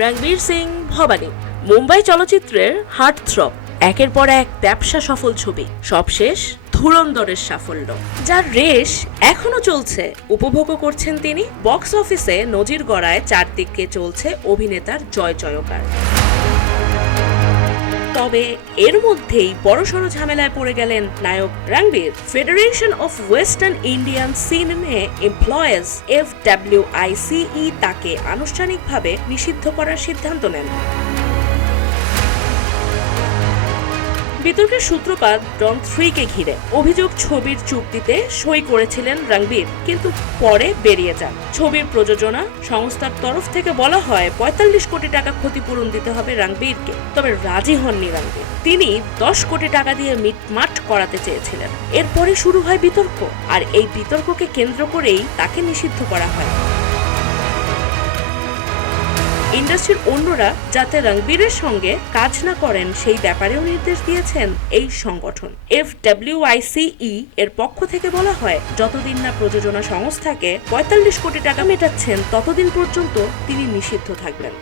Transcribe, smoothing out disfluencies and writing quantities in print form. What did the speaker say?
রণবীর সিং ভবানী মুম্বাই চলচ্চিত্রের হার্টথ্রব, একের পর এক ব্যবসা সফল ছবি, সবশেষ ধুরন্ধরের সাফল্য, যার রেশ এখনো চলছে। উপভোগও করছেন তিনি। বক্স অফিসে নজির গড়ায় চারদিকে চলছে অভিনেতার জয় জয়কার। তবে এর মধ্যেই বড়সড় ঝামেলায় পড়ে গেলেন নায়ক Ranbir. Federation of Western Indian cinema employees FWICE তাকে আনুষ্ঠানিকভাবে নিষিদ্ধ করার সিদ্ধান্ত নেন। বিতর্কের সূত্রপাত ডন 3-কে ঘিরে। অভিযোগ, ছবির চুক্তিতে সই করেছিলেন রণবীর, কিন্তু পরে বেরিয়ে যান। ছবির প্রযোজনা সংস্থার তরফ থেকে বলা হয় 45 কোটি টাকা ক্ষতিপূরণ দিতে হবে রণবীরকে। তবে রাজি হননি রণবীর। তিনি 10 কোটি টাকা দিয়ে মিটমাট করাতে চেয়েছিলেন। এরপরে শুরু হয় বিতর্ক, আর এই বিতর্ককে কেন্দ্র করেই তাকে নিষিদ্ধ করা হয়। ইন্ডাস্ট্রির অন্যরা যাতে রণবীরের সঙ্গে কাজ না করেন সেই ব্যাপারেও নির্দেশ দিয়েছেন এই সংগঠন। FWICE এর পক্ষ থেকে বলা হয়, যতদিন না প্রযোজনা সংস্থাকে 45 কোটি টাকা মেটাচ্ছেন ততদিন পর্যন্ত তিনি নিষিদ্ধ থাকবেন।